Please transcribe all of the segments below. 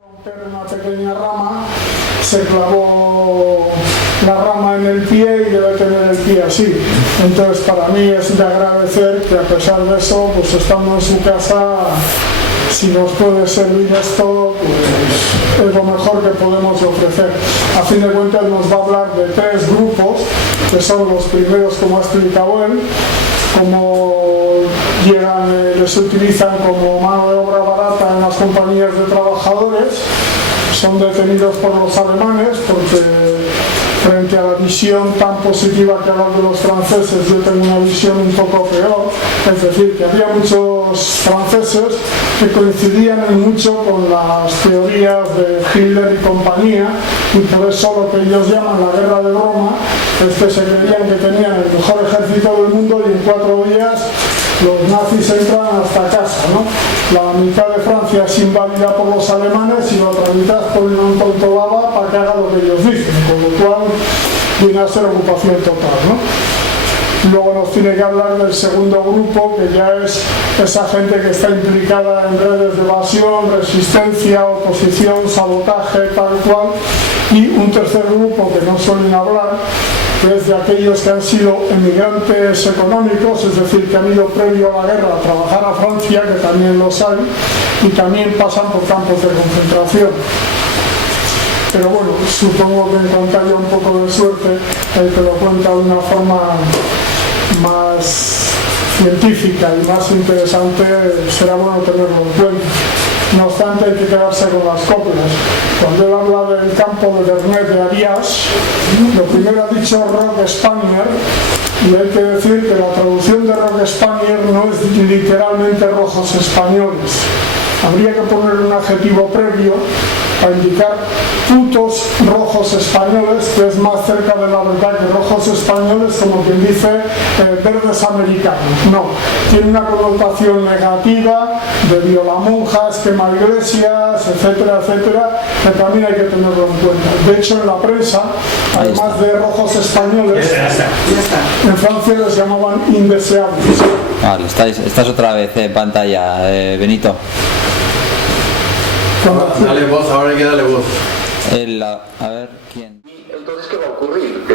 Romper una pequeña rama, se clavó la rama en el pie y debe tener el pie así. Entonces para mí es de agradecer que a pesar de eso, pues estando en su casa, si nos puede servir esto, pues es lo mejor que podemos ofrecer. A fin de cuentas nos va a hablar de 3 grupos, que son los primeros, como ha explicado él, como llegan, les utilizan como mano de obra barata en las compañías de trabajadores, son detenidos por los alemanes porque frente a la visión tan positiva que hablan de los franceses, yo tengo una visión un poco peor, es decir, que había muchos franceses que coincidían en mucho con las teorías de Hitler y compañía, y por eso lo que ellos llaman la guerra de Roma es que se creían que tenían el mejor ejército del mundo y en 4 días los nazis entran hasta casa, ¿no? La mitad de Francia es invadida por los alemanes y la otra mitad ponen un autobaba para que haga lo que ellos dicen, con lo cual viene a ser ocupación total, ¿no? Luego nos tiene que hablar del segundo grupo, que ya es esa gente que está implicada en redes de evasión, resistencia, oposición, sabotaje, tal cual, y un tercer grupo que no suelen hablar, que es de aquellos que han sido emigrantes económicos, es decir, que han ido previo a la guerra a trabajar a Francia, que también los hay, y también pasan por campos de concentración. Pero bueno, supongo que en cuanto haya un poco de suerte, el que lo cuenta de una forma más científica y más interesante, será bueno tenerlo en cuenta. No obstante, hay que quedarse con las coplas. Cuando él habla del campo de Bernet de Arias, lo primero ha dicho Rock Spanier, y hay que decir que la traducción de Rock Spanier no es literalmente rojos españoles. Habría que poner un adjetivo previo para indicar putos rojos españoles, que es más cerca de la verdad que rojos españoles, como quien dice verdes americanos. No, tiene una connotación negativa de violamonjas, quema iglesias, etcétera, etcétera, que también hay que tenerlo en cuenta. De hecho, en la prensa, además de rojos españoles, en Francia les llamaban indeseables. Vale, estás otra vez en pantalla, Benito. Dale voz, ahora hay que darle voz. A ver, ¿quién? Entonces, ¿qué va a ocurrir?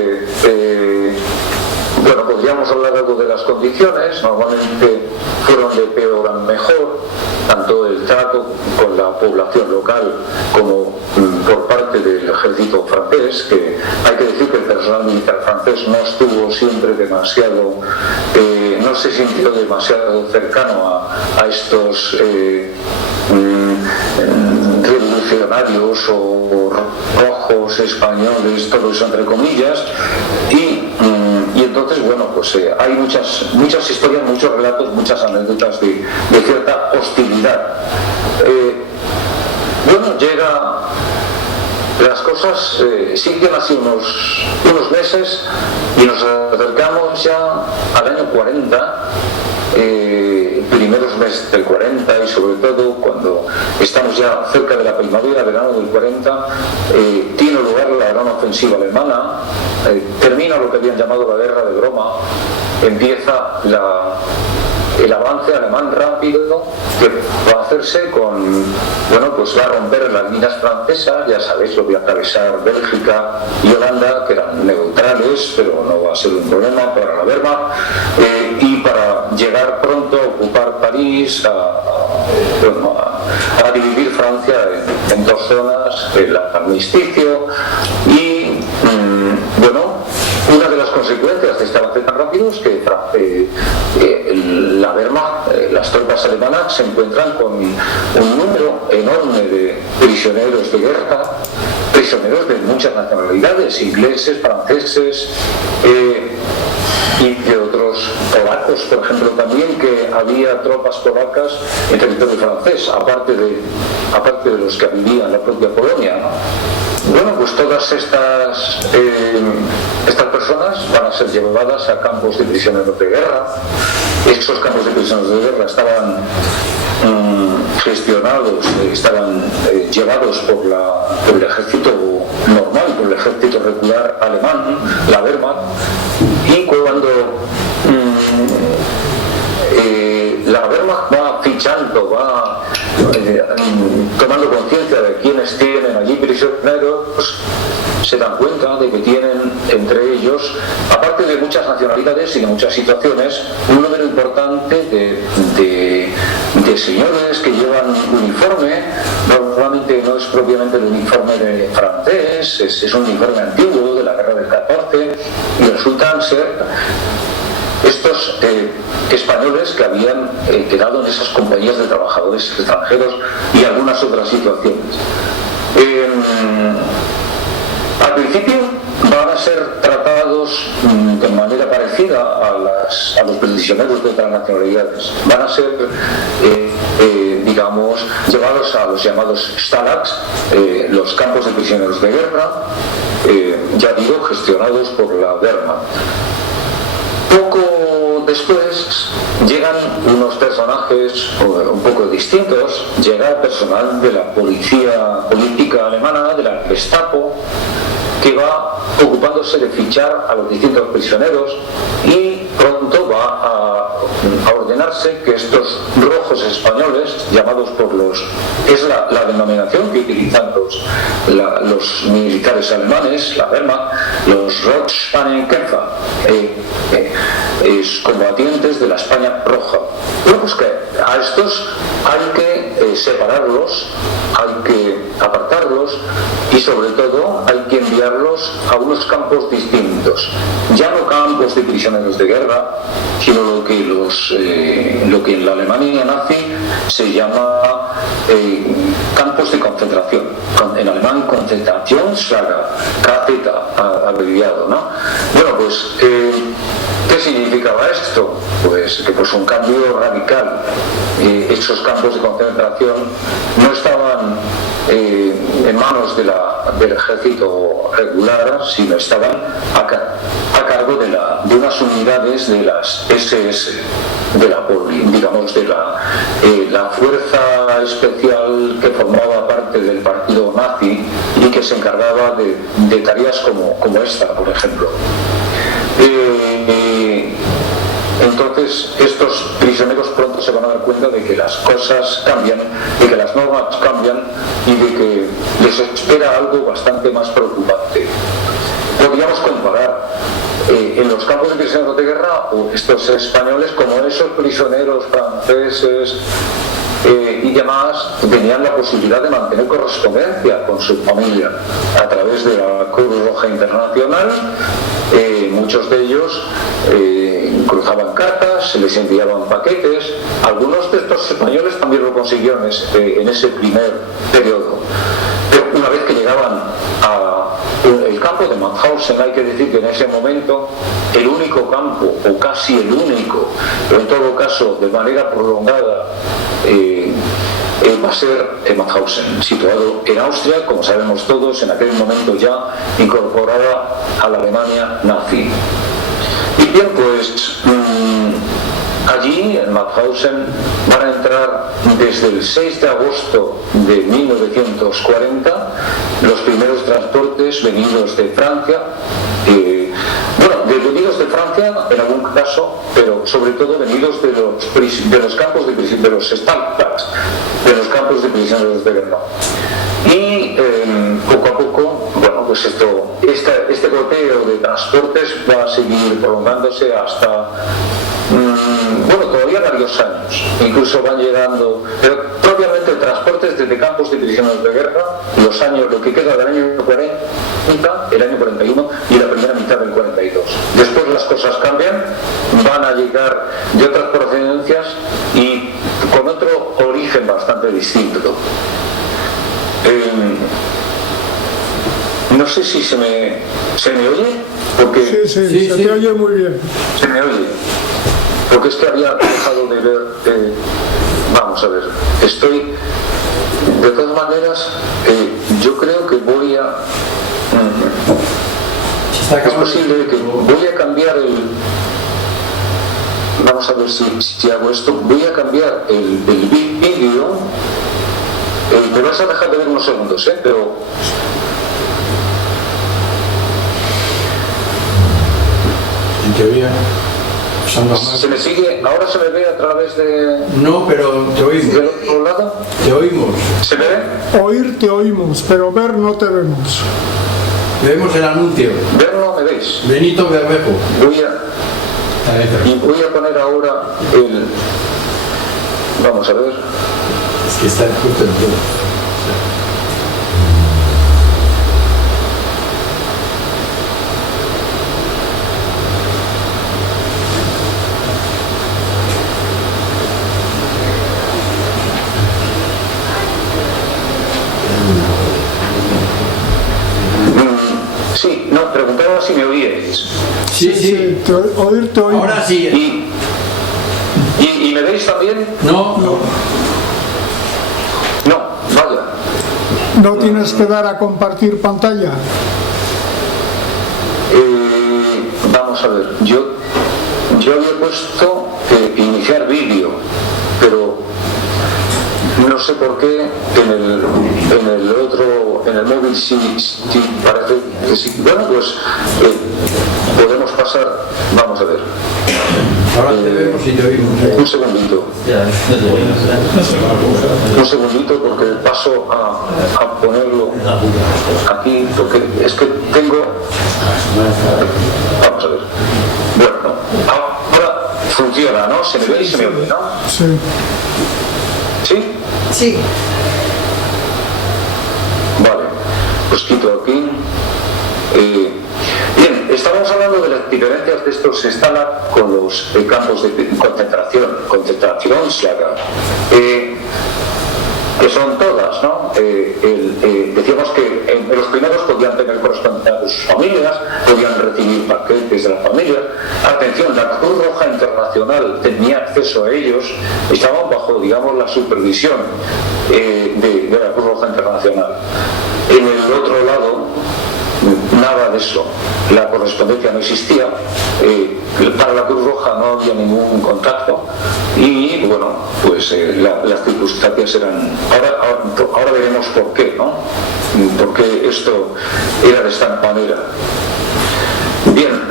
Bueno, podríamos hablar algo de las condiciones. Normalmente fueron de peor a mejor, tanto el trato con la población local como por parte del ejército francés, que hay que decir que el personal militar francés no estuvo siempre demasiado, no se sintió demasiado cercano a estos revolucionarios o rojos españoles, todo eso entre comillas, y entonces, bueno, pues hay muchas historias, muchos relatos, muchas anécdotas de cierta hostilidad. Bueno, llega, las cosas siguen así unos meses y nos acercamos ya al año 40, primeros meses del 40, y sobre todo cuando estamos ya cerca de la primavera, verano del 40, tiene lugar la gran ofensiva alemana, termina lo que habían llamado la guerra de Broma, empieza el avance alemán rápido, que va a hacerse con, bueno, pues va a romper las minas francesas, ya sabéis, lo de atravesar Bélgica y Holanda, que eran neutrales, pero no va a ser un problema para la Wehrmacht, y para llegar pronto a ocupar París, a dividir Francia en 2 zonas, el armisticio, y bueno, una de las consecuencias de este avance tan rápido es que la Wehrmacht, las tropas alemanas, se encuentran con un número enorme de prisioneros de guerra, prisioneros de muchas nacionalidades, ingleses, franceses, y de otros polacos, por ejemplo, también, que había tropas polacas en territorio francés, aparte de los que vivían en la propia Polonia, ¿no? Bueno, pues todas estas personas van a ser llevadas a campos de prisioneros de guerra. Esos campos de prisioneros de guerra estaban gestionados, estaban llevados por el ejército normal, por el ejército regular alemán, la Wehrmacht, y cuando la Wehrmacht va a fichar pinchando, va tomando conciencia de quienes tienen allí prisioneros, se dan cuenta de que tienen entre ellos, aparte de muchas nacionalidades y de muchas situaciones, un número importante de señores que llevan uniforme. Normalmente no es propiamente el uniforme de francés, es un uniforme antiguo de la guerra del 14, y resultan ser estos españoles que habían quedado en esas compañías de trabajadores extranjeros y algunas otras situaciones. Al principio van a ser tratados de manera parecida a los prisioneros de otras nacionalidades. Van a ser, digamos, llevados a los llamados stalags, los campos de prisioneros de guerra, ya digo, gestionados por la Wehrmacht. Poco después llegan unos personajes un poco distintos. Llega personal de la policía política alemana, de la Gestapo, que va ocupándose de fichar a los distintos prisioneros, y pronto va a ordenarse que estos rojos españoles, llamados por es la denominación que utilizan los militares alemanes, la Wehrmacht, los Rotspanenkämpfer, combatientes de la España roja. Bueno, pues que a estos hay que separarlos, hay que apartarlos, y sobre todo hay que enviarlos a unos campos distintos, ya no campos de prisioneros de guerra, sino lo que en la Alemania nazi se llama campos de concentración, en alemán Konzentrationslager, KZ abreviado, ¿no? Bueno, pues ¿qué significaba esto? Pues que un cambio radical. Esos campos de concentración no estaban en manos del ejército regular, sino estaban a cargo de unas unidades de las SS, de la fuerza especial que formaba parte del partido nazi y que se encargaba de tareas como esta, por ejemplo. Entonces estos prisioneros pronto se van a dar cuenta de que las cosas cambian, de que las normas cambian y de que les espera algo bastante más preocupante. Podríamos comparar en los campos de prisioneros de guerra estos españoles como esos prisioneros franceses y demás tenían la posibilidad de mantener correspondencia con su familia a través de la Cruz Roja Internacional. Muchos de ellos cruzaban cartas, se les enviaban paquetes. Algunos de estos españoles también lo consiguieron en ese primer periodo. Pero una vez que llegaban al campo de Mauthausen, hay que decir que en ese momento el único campo, o casi el único, o en todo caso de manera prolongada, va a ser Mauthausen, situado en Austria, como sabemos todos, en aquel momento ya incorporada a la Alemania nazi. Y bien, pues allí en Mauthausen van a entrar desde el 6 de agosto de 1940 los primeros transportes venidos de Francia, venidos de Francia en algún caso, pero sobre todo venidos de los campos de los Stalags, de los campos de prisioneros de guerra. Y poco a poco, bueno, pues este goteo de transportes va a seguir prolongándose hasta todavía varios años. Incluso van llegando, pero propiamente transportes desde campos de prisioneros de guerra, lo que queda del año 40, el año 41 y la primera mitad del 42. Después las cosas cambian, van a llegar de otras procedencias y con otro origen bastante distinto. No sé si se me oye, porque sí, se te oye muy bien. Se me oye, porque es que había dejado de ver. Vamos a ver, de todas maneras, yo creo que voy a. Es posible que voy a cambiar vamos a ver si hago esto. Voy a cambiar el vídeo. Me vas a dejar de ver unos segundos, pero. En teoría, ¿Se me sigue? ¿Ahora se me ve a través de, No, pero te oímos. del otro lado? Te oímos. ¿Se me ve? Oír te oímos, pero ver no te vemos. Vemos el anuncio. ¿Ver no me veis? Benito Bermejo. Voy a poner ahora el... Vamos a ver. Es que está justo en todo. Sí, no, preguntaba si me oíais. Sí, sí. Oír te oímos. Ahora sí. ¿Y me veis también? No. No, vaya. No tienes que dar a compartir pantalla. Vamos a ver, yo había puesto iniciar vídeo, pero no sé por qué en el móvil sí parece que sí. Bueno, pues podemos pasar, vamos a ver. Ahora te vemos y te oímos. Un segundito. Un segundito porque paso a ponerlo aquí, porque es que tengo... Vamos a ver. Bueno, ahora funciona, ¿no? Se me ve y se me oye, ¿no? Sí. ¿Sí? Sí. Vale, pues quito aquí. Bien, estábamos hablando de las diferencias de estos Stalag con los campos de concentración, que son todas, ¿no? Decíamos que los primeros podían tener correspondencia a sus familias, podían recibir paquetes de las familias. Atención, la Cruz Roja Internacional tenía acceso a ellos, estaban bajo, digamos, la supervisión de la Cruz Roja Internacional. En el otro lado, nada de eso, la correspondencia no existía, para la Cruz Roja no había ningún contacto y bueno, pues las circunstancias eran... Ahora veremos por qué, ¿no? Por qué esto era de esta manera. Bien,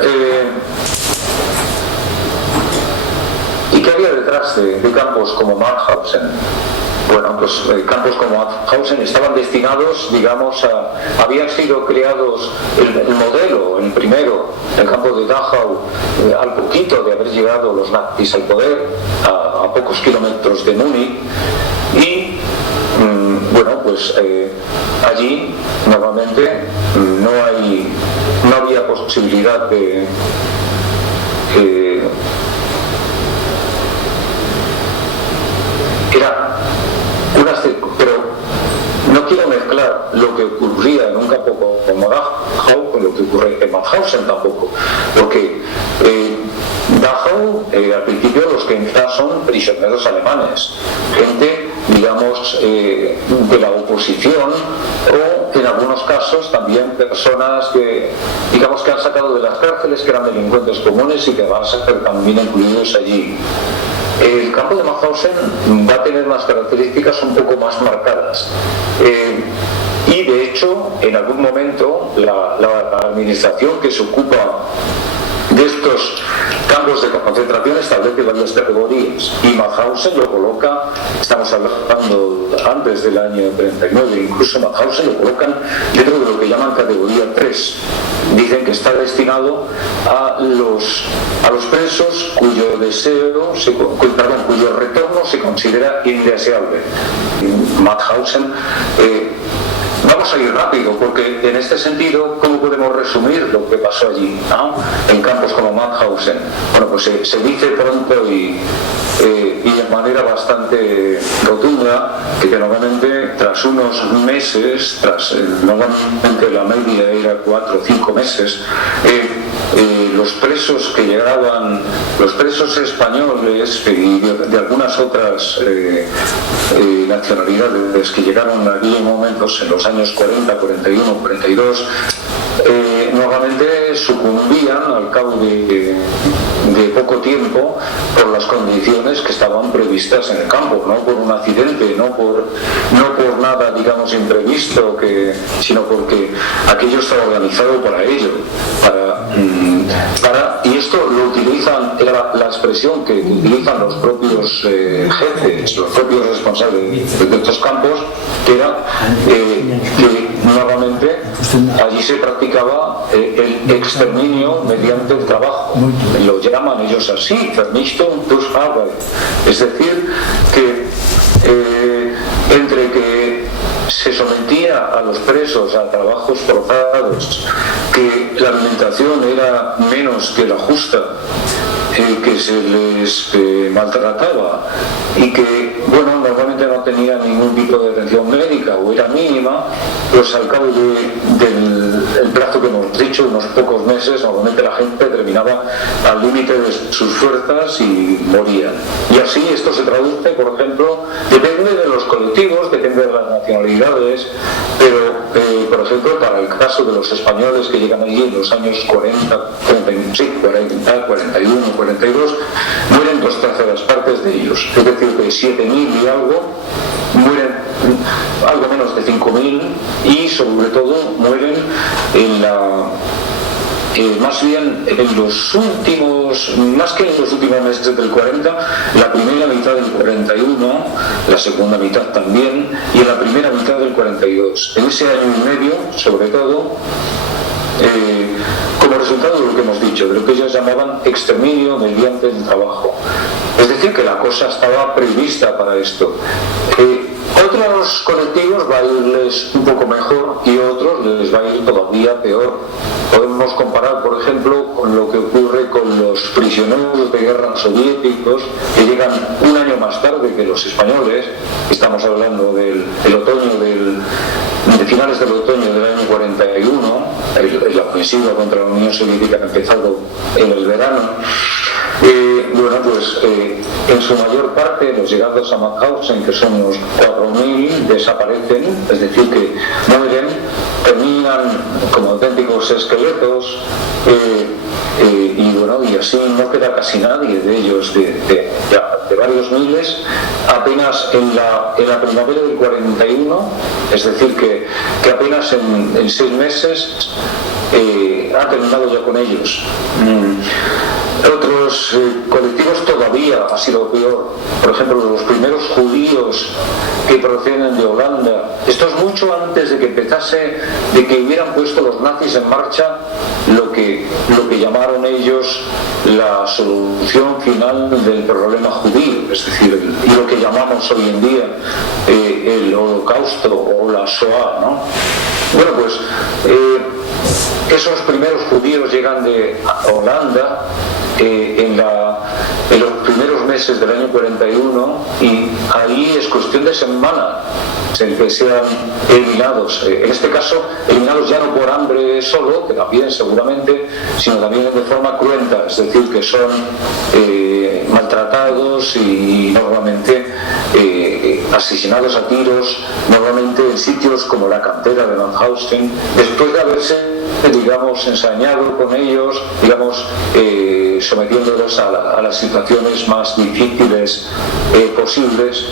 ¿y qué había detrás de campos como Mauthausen? Bueno, pues campos como Mauthausen estaban destinados, digamos, habían sido creados el modelo, el primero, el campo de Dachau, al poquito de haber llegado los nazis al poder, a pocos kilómetros de Múnich, y bueno, pues allí normalmente no había posibilidad de pero no quiero mezclar lo que ocurría en un campo como Dachau con lo que ocurre en Mauthausen tampoco, porque Dachau al principio los que entran son prisioneros alemanes, gente, digamos, de la oposición, o en algunos casos también personas que, digamos, que han sacado de las cárceles, que eran delincuentes comunes y que van a ser también incluidos allí. El campo de Mauthausen va a tener unas características un poco más marcadas y de hecho en algún momento la administración que se ocupa de estos campos de concentración establece varias categorías y Mauthausen lo coloca, estamos hablando antes del año 39, incluso Mauthausen lo colocan dentro de lo que llaman categoría 3. Dicen que está destinado a los presos cuyo retorno se considera indeseable. Mauthausen, vamos a ir rápido porque en este sentido, ¿cómo podemos resumir lo que pasó allí, ¿no? En campos como Mauthausen? Bueno, pues se dice pronto y de manera bastante rotunda que normalmente tras unos meses, normalmente la media era 4 o 5 meses, los presos que llegaban, los presos españoles y de algunas otras nacionalidades que llegaron allí en momentos en los años 40, 41, 42, normalmente sucumbían al cabo de poco tiempo por las condiciones que estaban previstas en el campo, no por un accidente, no por nada, digamos, imprevisto, sino porque aquello estaba organizado para ello, y esto lo utilizan, era la expresión que utilizan los propios jefes, los propios responsables de estos campos, que era que normalmente allí se practicaba el exterminio mediante el trabajo. Lo llaman ellos así, Vernichtung durch Arbeit. Es decir, que entre que se sometía a los presos a trabajos forzados, que la alimentación era menos que la justa, que se les maltrataba y que, bueno, normalmente no tenía ningún tipo de atención médica o era mínima, pues al cabo del plazo que hemos dicho, unos pocos meses, normalmente la gente terminaba al límite de sus fuerzas y moría. Y así esto se traduce, por ejemplo, depende de los colectivos, depende de las nacionalidades, pero, por ejemplo, para el caso de los españoles que llegan allí en los años 40, 41, 42, mueren 2/3 partes de ellos, es decir, que 7.000 y algo mueren, algo menos de 5.000, y sobre todo mueren más bien en los últimos, más que en los últimos meses del 40, la primera mitad del 41, la segunda mitad también, y en la primera mitad del 42. En ese año y medio, sobre todo, como resultado de lo que hemos dicho, de lo que ellos llamaban exterminio mediante el trabajo. Es decir, que la cosa estaba prevista para esto. Otros colectivos va a irles un poco mejor y otros les va a ir todavía peor. Podemos comparar, por ejemplo, con lo que ocurre con los prisioneros de guerra soviéticos que llegan un año más tarde que los españoles. Estamos hablando del otoño de finales del otoño del año 41, la ofensiva contra la Unión Soviética ha empezado en el verano. Bueno, pues en su mayor parte los llegados a Mauthausen, que son unos 4.000, desaparecen, es decir, que mueren, terminan como auténticos esqueletos, y bueno, y así no queda casi nadie de ellos, de varios miles, apenas en la primavera del 41, es decir, que apenas en 6 meses ha terminado ya con ellos. Otros colectivos todavía ha sido peor. Por ejemplo, los primeros judíos que proceden de Holanda. Esto es mucho antes de que de que hubieran puesto los nazis en marcha lo que llamaron ellos la solución final del problema judío, es decir, lo que llamamos hoy en día el Holocausto o la Shoah, ¿no? Bueno, pues esos primeros judíos llegan de Holanda en los primeros meses del año 41, y ahí es cuestión de semana en que sean eliminados, en este caso eliminados ya no por hambre solo, que también seguramente, sino también de forma cruenta, es decir, que son maltratados y normalmente asesinados a tiros, normalmente en sitios como la cantera de Mauthausen, después de haberse, digamos, ensañado con ellos, digamos, sometiéndolos a las situaciones más difíciles posibles.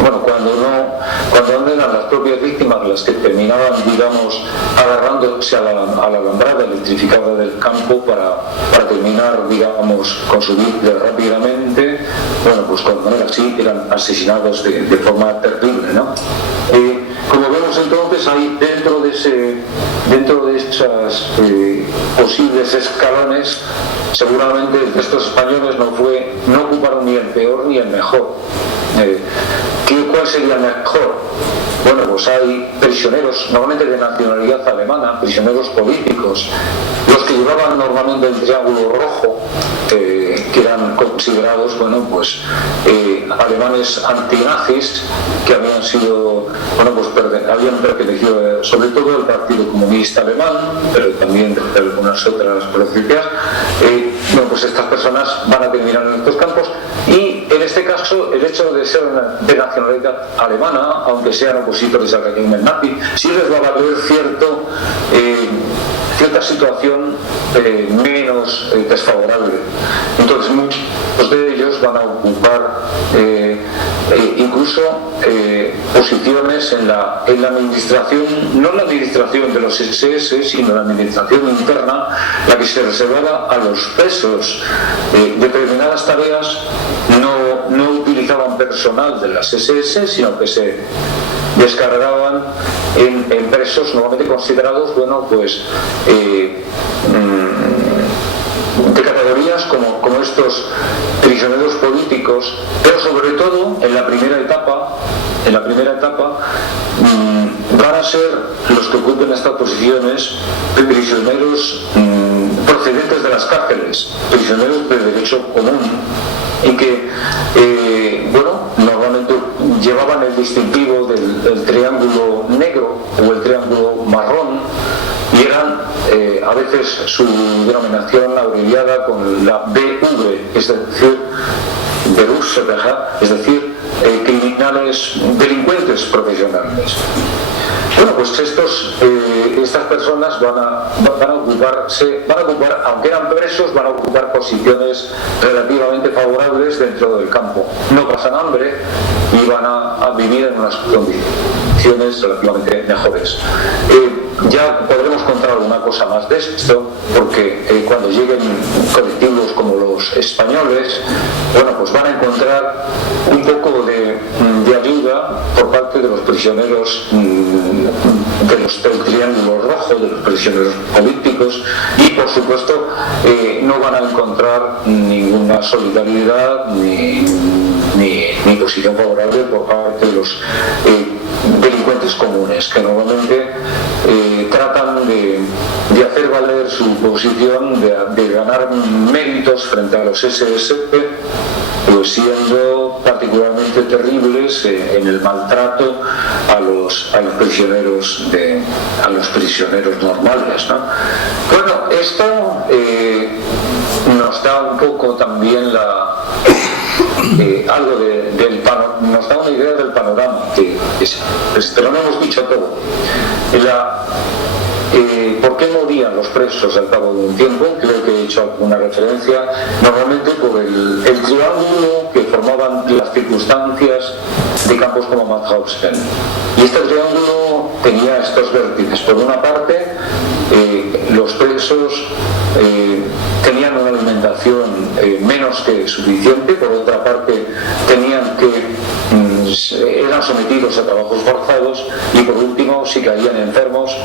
Bueno, cuando no eran las propias víctimas las que terminaban, digamos, agarrándose a la alambrada electrificada del campo para terminar, digamos, con su vida rápidamente, bueno, pues cuando era así, eran asesinados de forma terrible, ¿no? Como vemos entonces, hay dentro de esas posibles escalones, seguramente estos españoles no ocuparon ni el peor ni el mejor. ¿Cuál sería el mejor? Bueno, pues hay prisioneros, normalmente de nacionalidad alemana, prisioneros políticos, los que llevaban normalmente el triángulo rojo, que eran considerados, bueno, pues alemanes antinazis, que habían sido, bueno, pues habían pertenecido sobre todo al Partido Comunista Alemán, pero también de algunas otras provincias. Bueno, pues estas personas van a terminar en estos campos, y en este caso el hecho de ser de nacionalidad alemana, aunque sean opositores al régimen nazi, sí les va a valer cierta situación menos desfavorable. Entonces muchos de ellos van a ocupar incluso posiciones en la administración, no en la administración de los SS, sino en la administración interna, la que se reservaba a los presos. Determinadas tareas no utilizaban personal de las SS, sino que se descargaban en presos normalmente considerados, bueno, pues de categorías como estos prisioneros políticos, pero sobre todo en la primera etapa van a ser los que ocupen estas posiciones prisioneros procedentes de las cárceles, prisioneros de derecho común, y que normalmente llevaban el distintivo del triángulo negro o el triángulo marrón, y eran a veces su denominación abreviada con la BV, es decir, es decir, delincuentes profesionales. Bueno, pues estas personas van a ocupar, aunque eran presos, van a ocupar posiciones relativamente favorables dentro del campo. No pasan hambre y van a vivir en unas condiciones relativamente mejores. Ya podremos contar alguna cosa más de esto, porque cuando lleguen colectivos como los españoles, bueno, pues van a encontrar un poco de ayuda por parte de los prisioneros del Triángulo Rojo, de los prisioneros políticos, y por supuesto no van a encontrar ninguna solidaridad ni posición favorable por parte de los delincuentes comunes, que normalmente tratan de hacer valer su posición, de ganar méritos frente a los SS, pues siendo particularmente terribles en el maltrato a los prisioneros normales, ¿no? Bueno, esto nos da un poco también nos da una idea del panorama, pero no hemos dicho todo. ¿Por qué morían los presos al cabo de un tiempo? Creo que he hecho alguna referencia, normalmente por el triángulo que formaban las circunstancias de campos como Mauthausen. Y este triángulo tenía estos vértices. Por una parte, los presos tenían una alimentación menos que suficiente. Por otra parte, eran sometidos a trabajos forzados, y por último, si caían enfermos,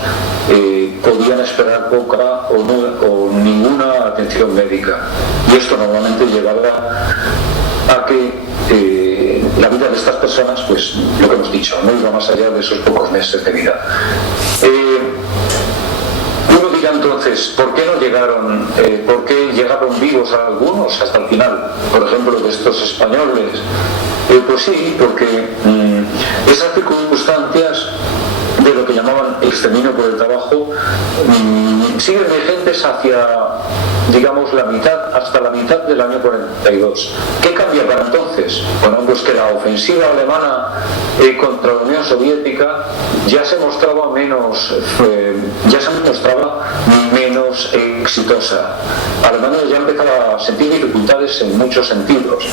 podían esperar poca o ninguna atención médica, y esto normalmente llevaba a que la vida de estas personas, pues lo que hemos dicho, no iba más allá de esos pocos meses de vida. Uno dirá entonces, ¿por qué llegaron vivos algunos hasta el final? Por ejemplo, de estos españoles. Pues sí, porque esas circunstancias de lo que llamaban exterminio por el trabajo siguen vigentes hacia, digamos, hasta la mitad del año 42. ¿Qué cambia para entonces? Bueno, pues que la ofensiva alemana contra la Unión Soviética ya se mostraba menos exitosa. Alemania ya empezaba a sentir dificultades en muchos sentidos.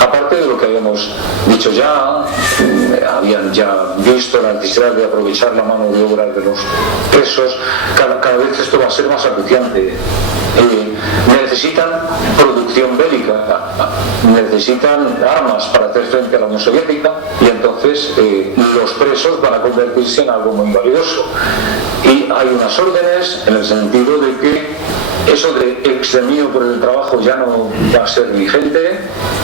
Aparte de lo que habíamos dicho ya, habían ya visto la necesidad de aprovechar la mano de obra de los presos. Cada vez esto va a ser más acuciante. Necesitan producción bélica, necesitan armas para hacer frente a la Unión Soviética, y entonces los presos van a convertirse en algo muy valioso. Y hay unas órdenes en el sentido de que eso de exterminio por el trabajo ya no va a ser vigente.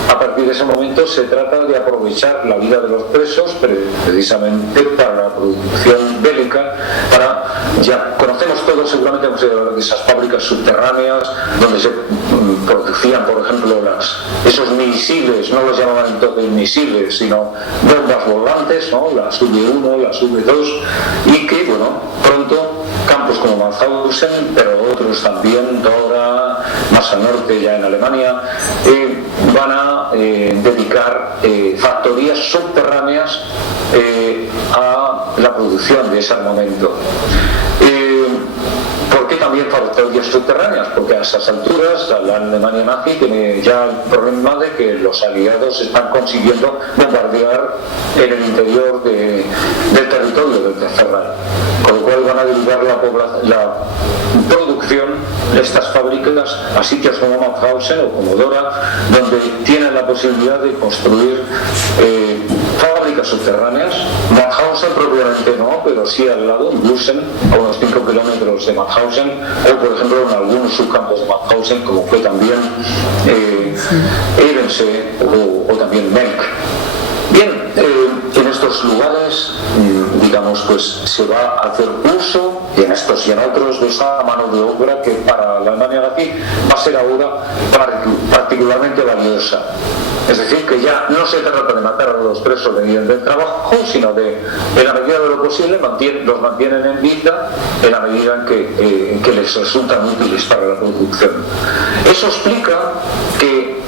A partir de ese momento se trata de aprovechar la vida de los presos precisamente para la producción bélica. Ya conocemos todos, seguramente hemos oído hablar de esas fábricas subterráneas donde se producían, por ejemplo, esos misiles, no los llamaban entonces misiles, sino bombas volantes, ¿no? Las V1, las V2, y que, bueno, pronto campos como Mauthausen, pero otros también, Dora, más al norte ya en Alemania, van a dedicar factorías subterráneas a la producción de ese armamento. también factorías subterráneas, porque a esas alturas la Alemania nazi tiene ya el problema de que los aliados están consiguiendo bombardear en el interior del territorio del Tercer Reich, con lo cual van a derivar la producción de estas fábricas a sitios como Mauthausen o como Dora, donde tienen la posibilidad de construir fábricas subterráneas. Mauthausen propiamente no, pero sí al lado, en Blusen, a unos 5 kilómetros de Mauthausen, o por ejemplo en algunos subcampos de Mauthausen, como fue también Ebense o también Melk. Bien, en estos lugares, digamos, pues se va a hacer uso, y en estos y en otros, de esa mano de obra que para la Alemania nazi va a ser ahora particularmente valiosa. Es decir, que ya no se trata de matar a los presos del trabajo, sino de, en la medida de lo posible, los mantienen en vida en la medida en que les resultan útiles para la producción. Eso explica que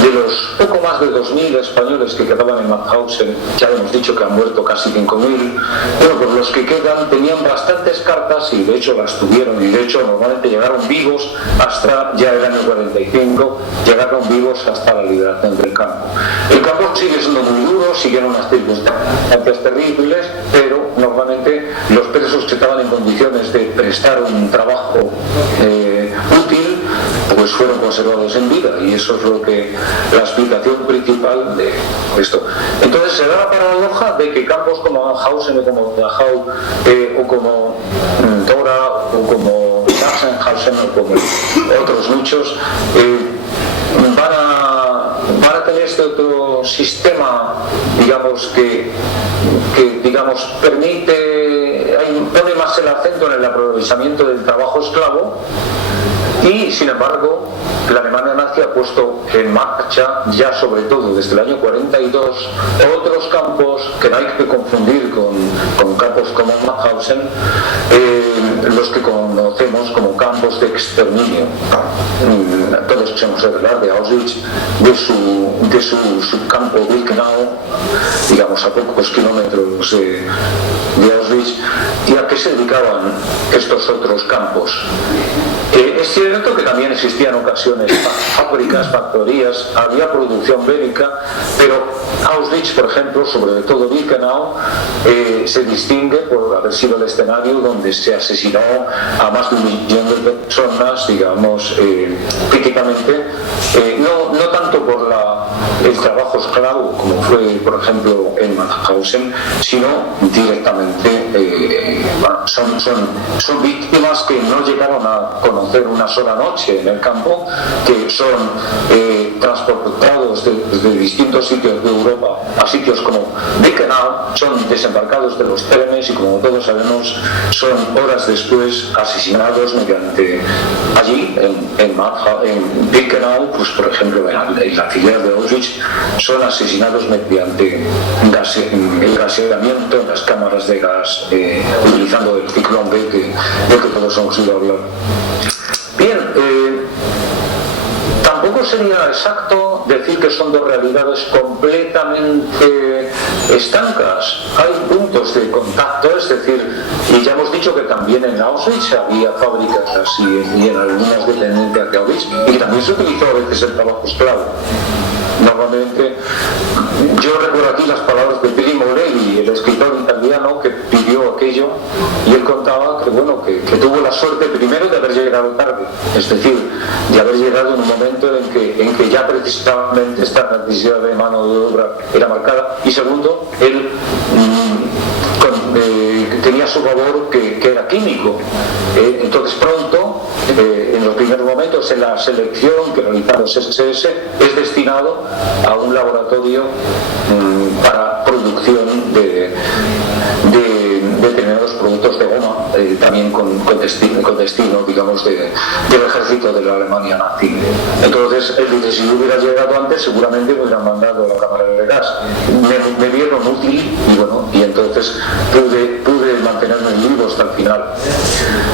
de los poco más de 2.000 españoles que quedaban en Mauthausen, ya hemos dicho que han muerto casi 5.000, bueno, pues los que quedan tenían bastantes cartas y de hecho las tuvieron, y de hecho normalmente llegaron vivos hasta ya el año 45, llegaron vivos hasta la liberación del campo. El campo sigue siendo muy duro, siguen unas circunstancias terribles, pero normalmente los presos que estaban en condiciones de prestar un trabajo útil, pues fueron conservados en vida, y eso es lo que la explicación principal de esto. Entonces se da la paradoja de que campos como Mauthausen o como Dachau o como Dora o como Sachsenhausen o como otros muchos van a tener este otro sistema, digamos, que digamos permite, pone más el acento en el aprovechamiento del trabajo esclavo. Y, sin embargo, la Alemania nazi ha puesto en marcha, ya sobre todo desde el año 42, otros campos que no hay que confundir con campos como Mauthausen, los que conocemos como campos de exterminio. Todos hemos oído hablar de Auschwitz, de su subcampo Birkenau, digamos a pocos kilómetros de Auschwitz. ¿Y a qué se dedicaban estos otros campos? Es cierto que también existían ocasiones fábricas, factorías, había producción bélica, pero Auschwitz, por ejemplo, sobre todo Birkenau, se distingue por haber sido el escenario donde se asesinó a más de 1 millón de personas, digamos, físicamente, no tanto por el trabajo esclavo, como fue, por ejemplo, en Mauthausen, sino directamente, son víctimas que no llegaron a conocer una sola noche en el campo, que son transportados desde distintos sitios de Europa a sitios como Birkenau, son desembarcados de los trenes y, como todos sabemos, son horas después asesinados mediante allí en Birkenau, pues por ejemplo en la filial de Auschwitz, son asesinados mediante el gaseamiento en las cámaras de gas, utilizando el ciclón B del que todos hemos oído hablar. Bien, tampoco sería exacto decir que son dos realidades completamente estancas. Hay puntos de contacto, es decir, y ya hemos dicho que también en Auschwitz había fábricas y en algunas dependencias de Auschwitz, y también se utilizó a veces el trabajo esclavo. Normalmente, yo recuerdo aquí las palabras de Primo Levi, el escritor italiano que pidió aquello, y él contaba que, bueno, que tuvo la suerte primero de haber llegado tarde, es decir, de haber llegado en un momento en que ya precisamente esta necesidad de mano de obra era marcada, y segundo, él tenía a su favor que era químico, entonces pronto, en los primeros momentos, en la selección que realizaron los SS, es destinado a un laboratorio para producción de determinados productos de goma, también con destino, digamos, del ejército de la Alemania nazi. Entonces, él dice, si yo hubiera llegado antes, seguramente me hubieran mandado a la cámara de gas. Me vieron útil y bueno, y entonces pude mantenerme vivo hasta el final.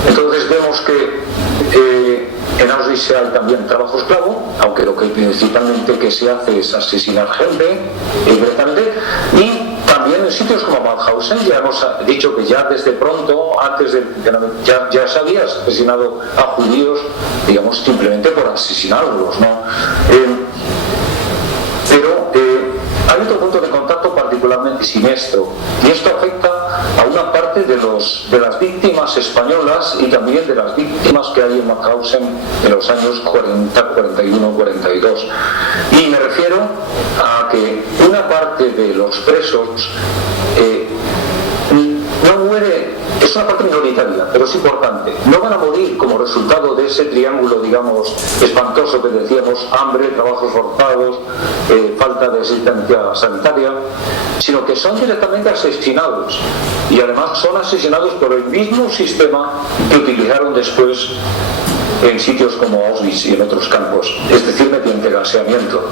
Entonces vemos que En Auschwitz hay también trabajo esclavo, aunque lo que principalmente que se hace es asesinar gente directamente, y también en sitios como Mauthausen ya hemos dicho que ya desde pronto, antes de ya se había asesinado a judíos, digamos, simplemente por asesinarlos, ¿no? Pero hay otro punto de contacto particularmente siniestro, y esto afecta a una parte de las víctimas españolas y también de las víctimas que hay en Mauthausen en los años 40, 41, 42. Y me refiero a que una parte de los presos no muere, es una parte minoritaria, pero es importante. No van a morir como resultado de ese triángulo, digamos, espantoso que decíamos: hambre, trabajos forzados, falta de asistencia sanitaria, sino que son directamente asesinados. Y además son asesinados por el mismo sistema que utilizaron después en sitios como Auschwitz y en otros campos, es decir, mediante gaseamiento.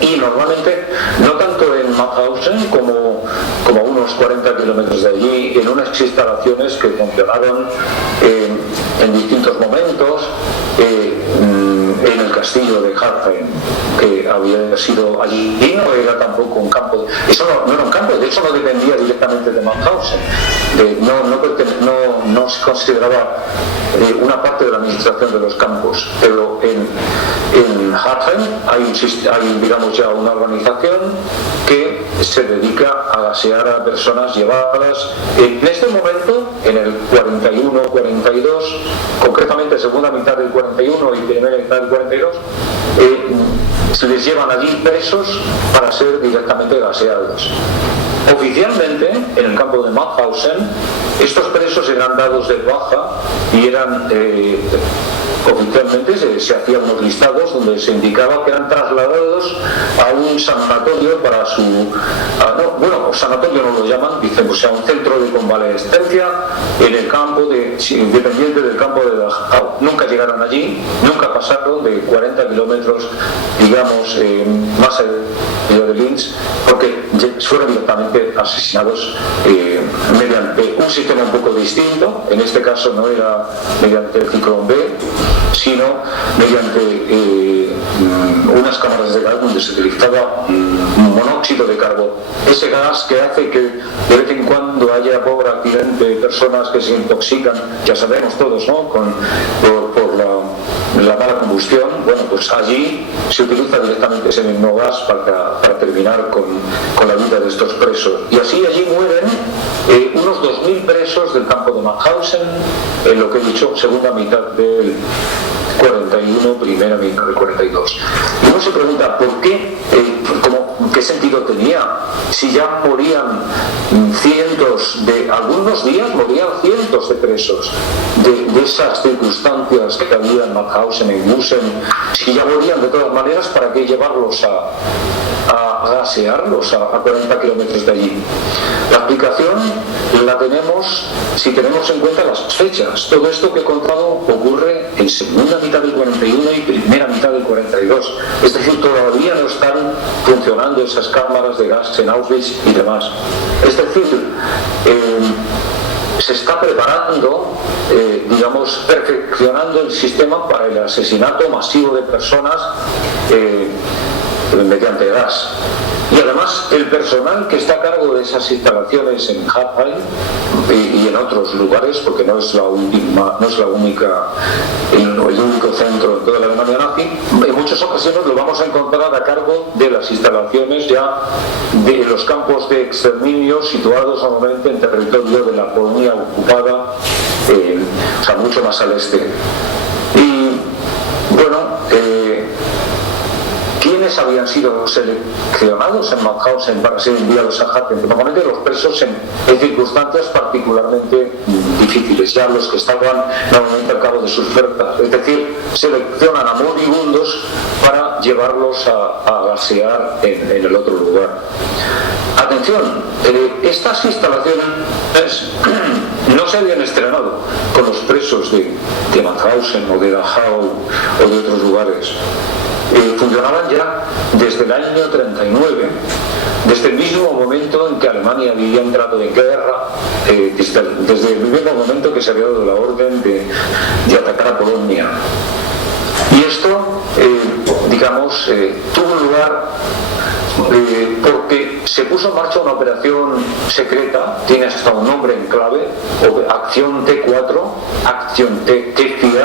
Y normalmente, no tanto en Mauthausen como a unos 40 kilómetros de allí, en unas instalaciones que funcionaron en distintos momentos, en el castillo de Hartheim, que había sido allí, y no era tampoco un campo, eso no era un campo, de hecho no dependía directamente de Mauthausen, no se consideraba una parte de la administración de los campos, pero en Hartheim hay digamos ya una organización que se dedica a gasear a personas llevadas en este momento, en el 41-42, concretamente segunda mitad del 41 y primera mitad del 42, se les llevan allí presos para ser directamente gaseados. Oficialmente, en el campo de Mauthausen, estos presos eran dados de baja y eran oficialmente se hacían unos listados donde se indicaba que eran trasladados a un sanatorio para sanatorio no lo llaman, dicen, o sea, un centro de convalescencia en el campo independiente del campo de Dachau. Nunca llegaron allí, nunca pasaron de 40 kilómetros, digamos, más allá de Linz, porque fueron directamente asesinados mediante un sistema un poco distinto. En este caso no era mediante el ciclón B, sino mediante unas cámaras de gas donde se utilizaba monóxido de carbono. Ese gas que hace que de vez en cuando haya por accidente personas que se intoxican, ya sabemos todos, ¿no? por la mala combustión. Bueno, pues allí se utiliza directamente ese mismo gas para terminar con la vida de estos presos. Y así allí mueren unos 2.000 presos del campo de Mauthausen, en lo que he dicho, segunda mitad del 41, primera mitad del 42. Y uno se pregunta, ¿por qué? ¿Qué sentido tenía? Si ya morían algunos días morían cientos de presos de esas circunstancias que había en Mauthausen, en Gusen, si ya morían de todas maneras, ¿para qué llevarlos a gasearlos a 40 kilómetros de allí? La explicación la tenemos si tenemos en cuenta las fechas. Todo esto que he contado ocurre en segunda mitad del 41 y primera mitad del 42. Es decir, todavía no están funcionando esas cámaras de gas en Auschwitz y demás. Es decir, se está preparando, digamos, perfeccionando el sistema para el asesinato masivo de personas mediante gas. Y además el personal que está a cargo de esas instalaciones en Hartheim y en otros lugares, porque no es el único centro en toda la Alemania nazi, en muchas ocasiones lo vamos a encontrar a cargo de las instalaciones ya de los campos de exterminio situados normalmente en territorio de la Polonia ocupada, o sea, mucho más al este. Y bueno, ¿quiénes habían sido seleccionados en Mauthausen para ser enviados a Hartheim? Normalmente los presos en circunstancias particularmente difíciles, ya los que estaban normalmente al cabo de sus fuerzas. Es decir, seleccionan a moribundos para llevarlos a gasear en el otro lugar. Atención, estas instalaciones no se habían estrenado con los presos de Mauthausen o de Dachau o de otros lugares. Funcionaban ya desde el año 39, desde el mismo momento en que Alemania había entrado en guerra, desde el mismo momento que se había dado la orden de atacar a Polonia. Y esto, digamos, tuvo lugar porque se puso en marcha una operación secreta, tiene hasta un nombre en clave, Acción T4, Acción T4,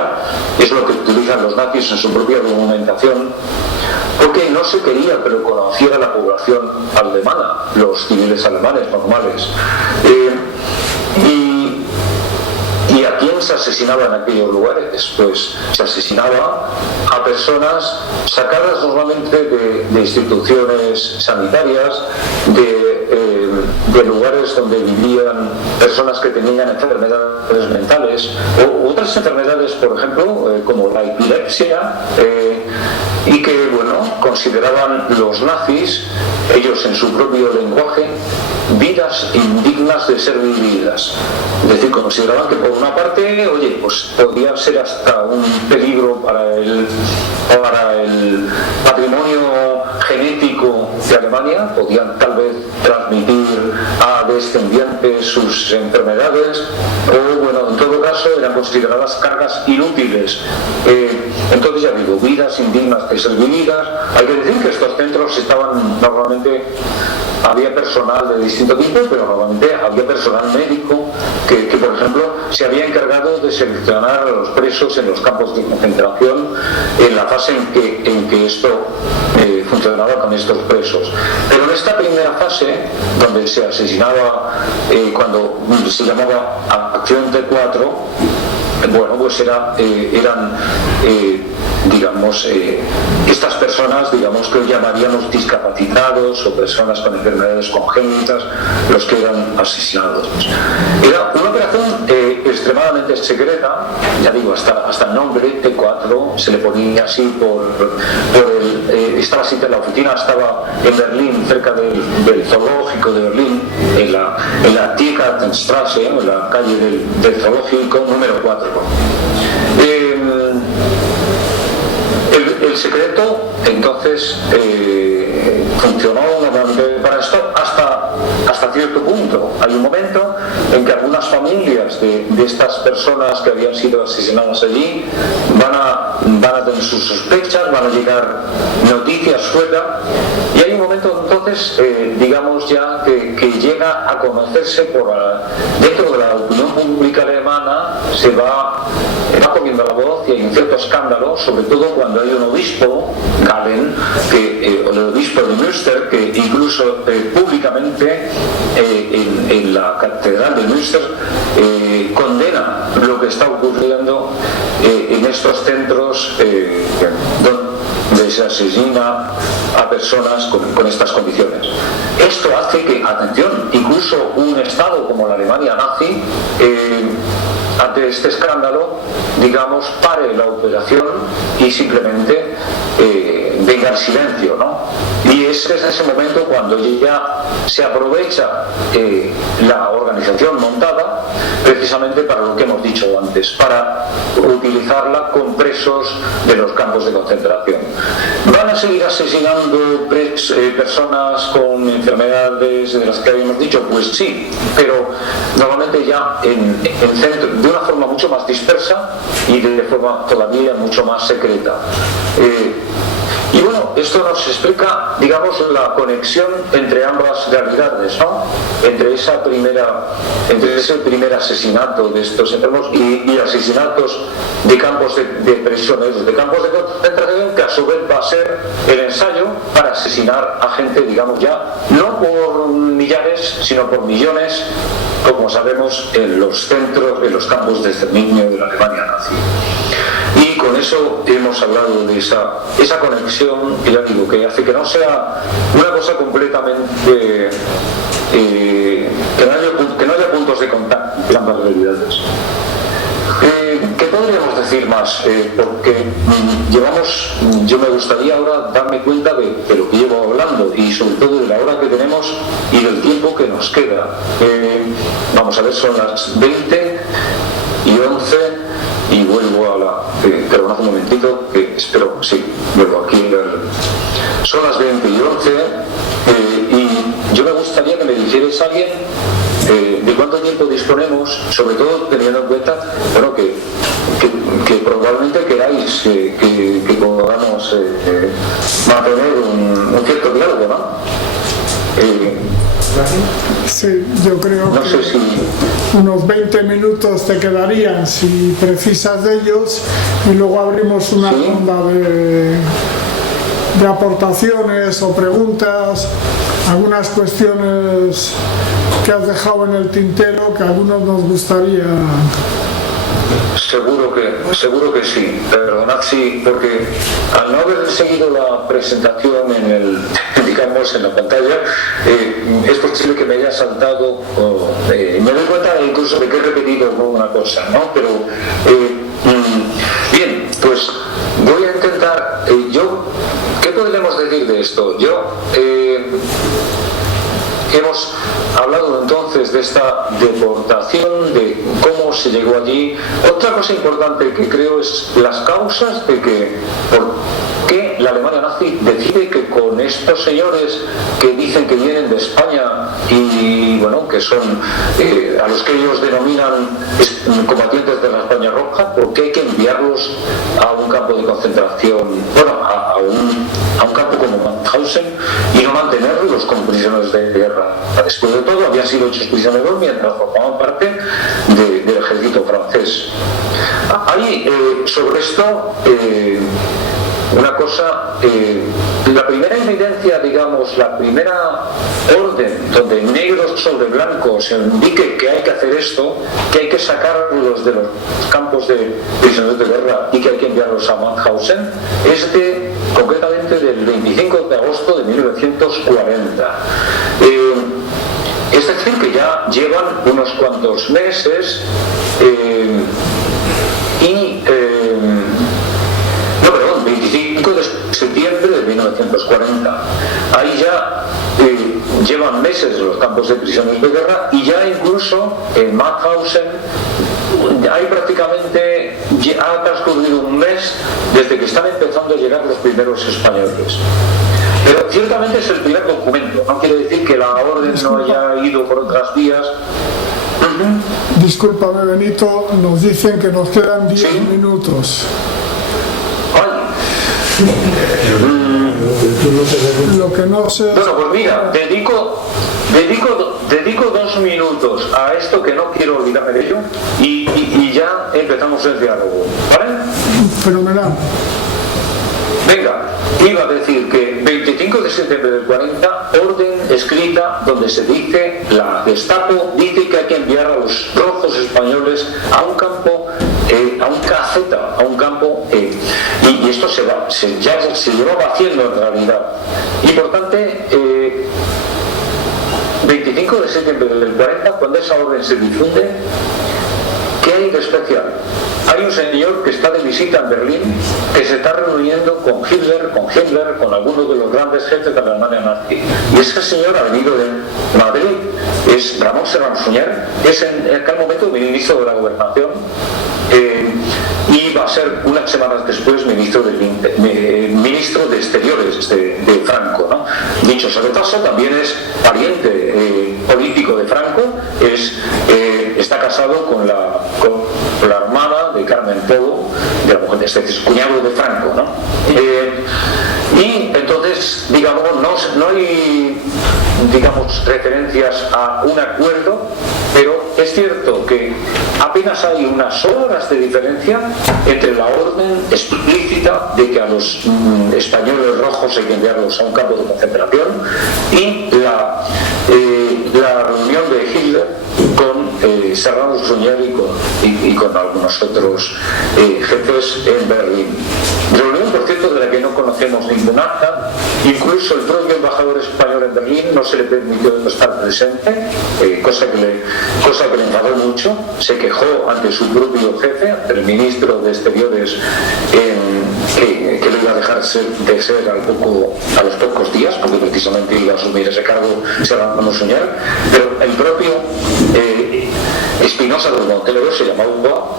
es lo que utilizan los nazis en su propia documentación, porque no se quería que lo conociera la población alemana, los civiles alemanes normales. ¿Y a quién se asesinaba en aquellos lugares? Pues se asesinaba a personas sacadas normalmente de instituciones sanitarias, de lugares donde vivían personas que tenían enfermedades mentales o otras enfermedades, por ejemplo, como la epilepsia, y que, bueno, consideraban los nazis, ellos en su propio lenguaje, vidas indignas de ser vividas. Es decir, consideraban que por una parte, oye, pues podía ser hasta un peligro para el patrimonio genético de Alemania, podían tal vez transmitir a descendientes sus enfermedades, o bueno, en todo caso eran consideradas cargas inútiles. Entonces, ya digo, vidas indignas de ser vividas. Hay que decir que estos centros estaban normalmente, había personal de distinto tipo, pero normalmente había personal médico que por ejemplo, se había encargado de seleccionar a los presos en los campos de concentración en la fase en que esto funcionaba con estos presos. Pero en esta primera fase, donde se asesinaba, cuando se llamaba Acción T4, bueno, pues eran digamos, estas personas, digamos, que hoy llamaríamos discapacitados o personas con enfermedades congénitas, los que eran asesinados. Era una operación extremadamente secreta, ya digo, hasta el nombre T4 se le ponía así estaba así, la oficina estaba en Berlín, cerca del zoológico de Berlín, en la Tiergartenstraße, en la calle del zoológico número 4. El secreto entonces funcionó para esto hasta cierto punto. Hay un momento en que algunas familias de estas personas que habían sido asesinadas allí van a tener sus sospechas, van a llegar noticias fuera, y hay un momento entonces, digamos ya, que llega a conocerse dentro de la opinión pública alemana, se va comiendo la voz, y hay un cierto escándalo, sobre todo cuando hay un obispo, Galen, el obispo de Münster, que incluso públicamente en la catedral de Münster condena lo que está ocurriendo en estos centros donde se asesina a personas con estas condiciones. Esto hace que, atención, incluso un Estado como la Alemania nazi, ante este escándalo, digamos, pare la operación y simplemente venga el silencio, ¿no? Y es en ese momento cuando ya se aprovecha la organización montada precisamente para lo que hemos dicho antes, para utilizarla con presos de los campos de concentración. ¿Van a seguir asesinando personas con enfermedades de las que habíamos dicho? Pues sí, pero normalmente ya en centros, de una forma mucho más dispersa y de forma todavía mucho más secreta. Y bueno, esto nos explica, digamos, la conexión entre ambas realidades, ¿no? Entre ese primer asesinato de estos enfermos y asesinatos de campos de prisioneros, de campos de concentración, que a su vez va a ser el ensayo para asesinar a gente, digamos ya, no por millares, sino por millones, como sabemos, en los centros, en los campos de exterminio de la Alemania nazi. Y con eso hemos hablado de esa conexión, y ya digo, que hace que no sea una cosa completamente que no haya puntos de contacto entre ambas realidades. ¿Qué podríamos decir más? Porque yo me gustaría ahora darme cuenta de lo que llevo hablando, y sobre todo de la hora que tenemos y del tiempo que nos queda. Vamos a ver, son las 20:11 y vuelvo a la... perdonad un momentito, que espero, sí, vuelvo aquí. Son las 20:11 y yo me gustaría que me dijerais alguien de cuánto tiempo disponemos, sobre todo teniendo en cuenta, bueno, que probablemente queráis que podamos mantener un cierto diálogo, ¿no? Sí, yo creo No que sé si... unos 20 minutos te quedarían si precisas de ellos y luego abrimos una Sí. ronda de aportaciones o preguntas, algunas cuestiones que has dejado en el tintero que a algunos nos gustaría. Seguro que sí. Perdonad, sí, porque al no haber seguido la presentación digamos, en la pantalla, es posible que me haya saltado, me doy cuenta incluso de que he repetido una cosa, ¿no? Pero, bien, pues voy a intentar, ¿qué podemos decir de esto? Hemos hablado entonces de esta deportación, de cómo se llegó allí. Otra cosa importante que creo es las causas de por qué la Alemania nazi decide que con estos señores que dicen que vienen de España y bueno, que son a los que ellos denominan combatientes de la España Roja, ¿por qué hay que enviarlos a un campo de concentración, bueno, a un campo como Mauthausen y no mantenerlos como prisioneros de guerra? Después de todo, habían sido hechos prisioneros mientras formaban parte del ejército francés. Hay sobre esto una cosa, la primera evidencia, digamos, la primera orden donde negro sobre blanco se indique que hay que hacer esto, que hay que sacarlos de los campos de prisioneros de guerra y que hay que enviarlos a Mauthausen, es concretamente del 25 de agosto de 1940. Es decir, que ya llevan unos cuantos meses no, perdón, 25 de septiembre de 1940. Ahí ya llevan meses en los campos de prisioneros de guerra y ya incluso en Mauthausen hay prácticamente, ha transcurrido un mes desde que están empezando a llegar los primeros españoles. Pero ciertamente es el primer documento, no quiere decir que la orden no haya ido por otras vías. Discúlpame, Benito, nos dicen que nos quedan 10 ¿Sí? minutos. Ay. Lo que no sé... Bueno, pues mira, dedico 2 minutos a esto, que no quiero olvidarme de ello, y ya empezamos el diálogo, ¿vale? Fenomenal. Venga, iba a decir que 25 de septiembre del 40, orden escrita donde se dice, la Gestapo dice que hay que enviar a los rojos españoles a un campo, a un KZ, a un campo, y esto ya se llevaba haciendo en realidad. Importante, 25 de septiembre del 40, cuando esa orden se difunde, ¿qué hay de especial? Hay un señor que está de visita en Berlín, que se está reuniendo con Hitler, con algunos de los grandes jefes de la Alemania nazi. Y ese señor ha venido de Madrid, es Ramón Serrano Suñer, es en aquel momento ministro de la Gobernación, y va a ser unas semanas después ministro de Exteriores de Franco, ¿no? Dicho sea de paso, también es pariente político de Franco, está casado con la hermana de Carmen Polo, de la mujer, es cuñado de Franco, ¿no? Y entonces, digamos, no hay, digamos, referencias a un acuerdo, pero es cierto que apenas hay unas horas de diferencia entre la orden explícita de que a los españoles rojos hay que enviarlos a un campo de concentración y la reunión de Hitler con Serrano Suñer y con algunos otros jefes en Berlín. Reunión, por cierto, de la que no conocemos ningún acta. Incluso el propio embajador español en Berlín no se le permitió estar presente, cosa que le enfadó mucho. Se quejó ante su propio jefe, ante el ministro de Exteriores, que lo iba a dejar de ser a los pocos días, porque precisamente iba a asumir ese cargo Serrano Suñer. Pero el propio Espinosa de los Monteros se llamaba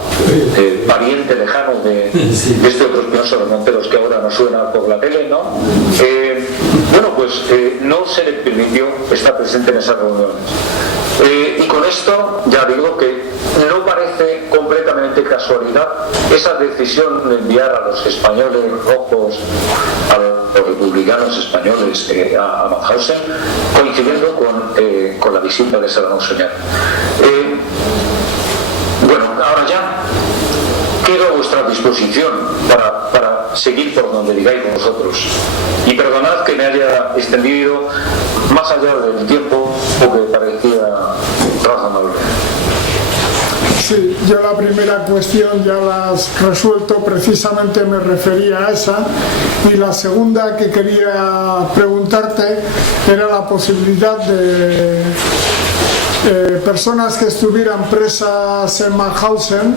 pariente lejano de este otro Espinosa de los Monteros que ahora nos suena por la tele, ¿no? Bueno, pues no se le permitió estar presente en esas reuniones. Y con esto ya digo que no parece completamente casualidad esa decisión de enviar a los españoles rojos, a los republicanos españoles a Mauthausen, coincidiendo con la visita de Saddam Hussein. Bueno, ahora ya quedo a vuestra disposición para seguir por donde digáis vosotros. Y perdonad que me haya extendido más allá del tiempo porque parecía razonable. Sí, yo la primera cuestión ya la has resuelto, precisamente me refería a esa, y la segunda que quería preguntarte era la posibilidad de personas que estuvieran presas en Mauthausen,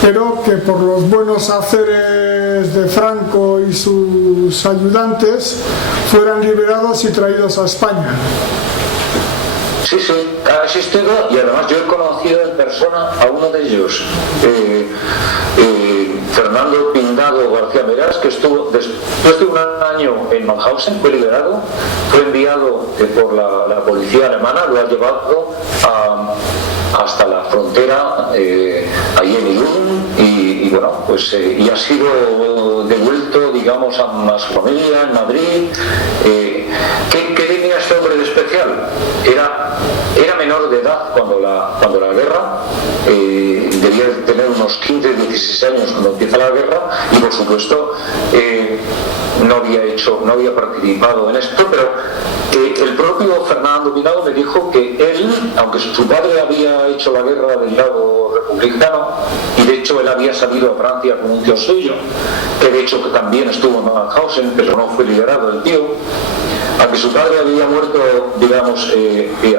pero que por los buenos haceres de Franco y sus ayudantes fueran liberados y traídos a España. Sí, ha existido, y además yo he conocido en persona a uno de ellos, Fernando Pindado García Meras, que estuvo después de un año en Mauthausen, fue liberado, fue enviado por la policía alemana, lo ha llevado hasta la frontera ahí en Irún y bueno, pues y ha sido devuelto, digamos, a su familia en Madrid. ¿Qué tenía este hombre de especial? Era menor de edad cuando la guerra, debía tener unos 15, 16 años cuando empieza la guerra, y por supuesto no había participado en esto, pero el propio Fernando Pindado me dijo que él, aunque su padre había hecho la guerra del lado republicano, y de hecho él había salido a Francia con un tío suyo, que de hecho también estuvo en Mauthausen, pero no fue liberado el tío, aunque su padre había muerto, digamos,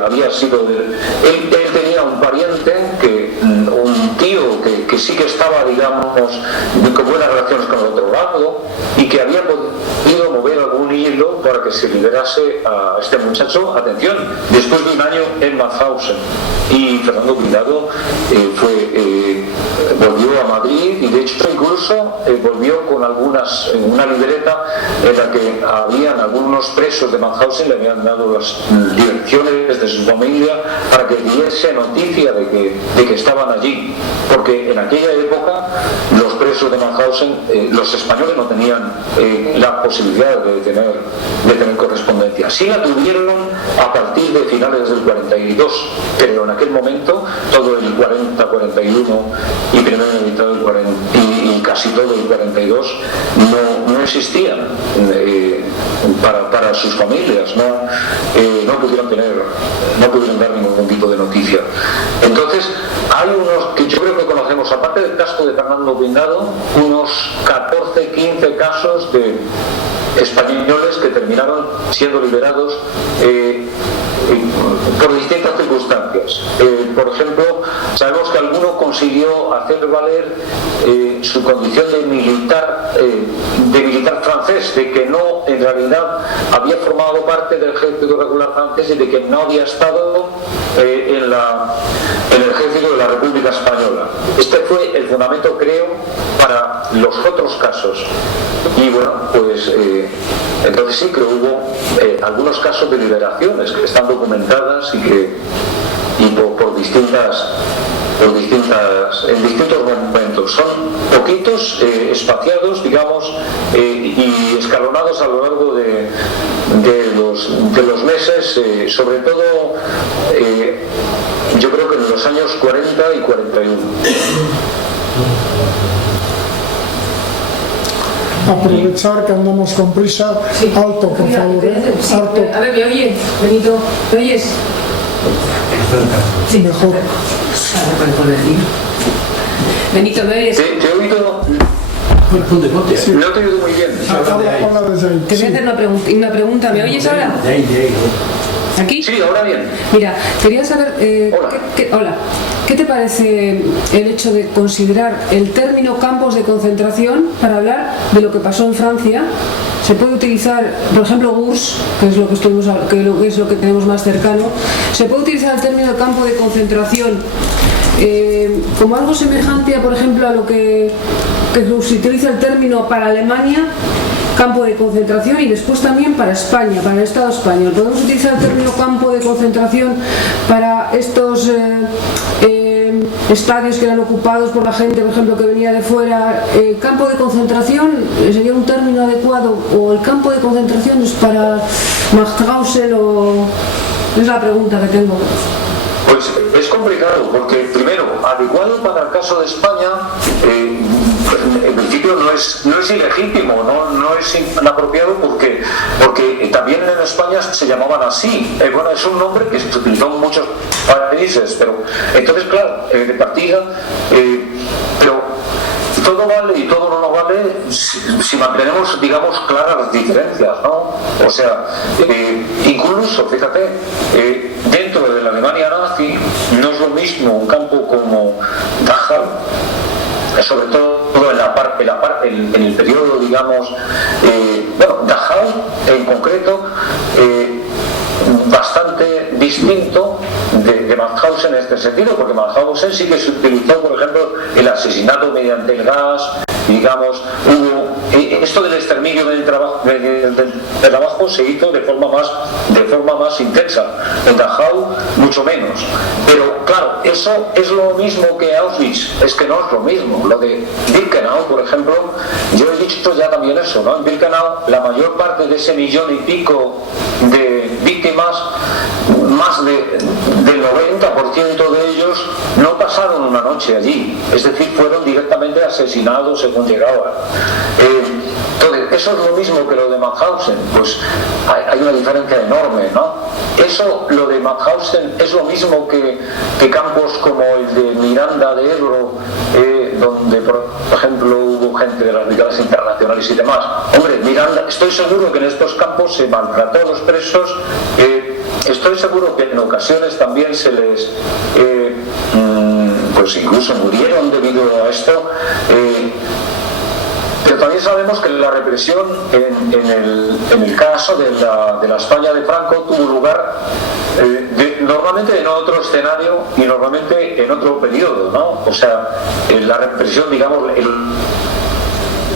había sido él tenía un pariente, un tío que sí que estaba, digamos, con buenas relaciones con el otro lado, y que había podido mover algún hilo para que se liberase a este muchacho, atención, después de un año en Mauthausen. Y Fernando Pindado volvió a Madrid, y de hecho incluso volvió con una libreta en la que habían algunos presos de Mauthausen, le habían dado las direcciones de su familia para que diese noticia de que estaban allí, porque en aquella época los presos de Mauthausen, los españoles no tenían la posibilidad de tener correspondencia. Sí la tuvieron a partir de finales del 42, pero en aquel momento todo el 40, 41 y primera mitad del 40 y casi todo el 42 no existían para sus familias, no pudieron dar ningún tipo de noticia. Entonces hay unos que yo creo que conocemos, aparte del caso de Fernando Pindado, unos 14, 15 casos de españoles que terminaron siendo liberados por distintas circunstancias. Por ejemplo, sabemos que alguno consiguió hacer valer su condición de militar francés, de que no, en realidad, había formado parte del ejército regular francés y de que no había estado en el ejército de la República Española. Este fue el fundamento, creo, para los otros casos. Y bueno, pues entonces sí que hubo algunos casos de liberaciones que están documentadas y por distintos momentos. Son poquitos, espaciados, digamos, y escalonados a lo largo de los meses, sobre todo yo creo que en los años 40 y 41. Aprovechar que andamos con prisa. Sí. Alto, por favor. Sí. Alto. A ver, ¿me oyes? Benito, ¿me oyes? Sí, mejor. Benito, ¿me oyes? Te he oído. Ponte. Sí. No te he oído muy bien. Habla desde ahí. Te voy a hacer una pregunta. ¿Me oyes ahora? ¿Aquí? Sí, ahora bien. Mira, quería saber, Hola. ¿qué te parece el hecho de considerar el término campos de concentración para hablar de lo que pasó en Francia? Se puede utilizar, por ejemplo, Gurs, que es lo que tenemos más cercano, se puede utilizar el término campo de concentración como algo semejante a, por ejemplo, a lo que se utiliza el término para Alemania, campo de concentración, y después también para España, para el Estado español. Podemos utilizar el término campo de concentración para estos estadios que eran ocupados por la gente, por ejemplo, que venía de fuera. ¿Campo de concentración sería un término adecuado? ¿O el campo de concentración es para Mauthausen? O... es la pregunta que tengo. Pues es complicado, porque primero, adecuado para el caso de España, en principio no es ilegítimo, no es inapropiado, porque también en España se llamaban así. Bueno, es un nombre que se utilizó en muchos países, pero entonces, claro, de partida, pero todo vale y todo no vale si mantenemos, digamos, claras las diferencias, ¿no? O sea, incluso, fíjate, dentro de la Alemania nazi no es lo mismo un campo como Dachau, sobre todo en el periodo, digamos, bueno, Dachau en concreto, bastante distinto de Mauthausen en este sentido, porque Mauthausen sí que se utilizó, por ejemplo, el asesinato mediante el gas, digamos, hubo esto del exterminio del trabajo se hizo de forma más intensa. En Dachau mucho menos, pero claro, eso es lo mismo que Auschwitz, es que no es lo mismo. Lo de Birkenau, por ejemplo, yo he dicho ya también eso, ¿no? En Birkenau la mayor parte de ese 1,5 millones de víctimas, más del 90% de ellos no pasaron una noche allí, es decir, fueron directamente asesinados según llegaban. Entonces, eso es lo mismo que lo de Mauthausen, pues hay una diferencia enorme, ¿no? Eso, lo de Mauthausen, es lo mismo que campos como el de Miranda de Ebro, donde, por ejemplo, hubo gente de las brigadas internacionales y demás. Hombre, Miranda, estoy seguro que en estos campos se maltrató a los presos, estoy seguro que en ocasiones también se les... pues incluso murieron debido a esto, pero también sabemos que la represión en el caso de la España de Franco tuvo lugar normalmente en otro escenario y normalmente en otro periodo, ¿no? O sea, la represión, digamos...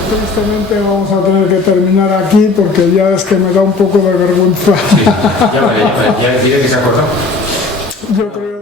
Tristemente vamos a tener que terminar aquí porque ya es que me da un poco de vergüenza. Sí, ya diré que se ha acordado. Yo creo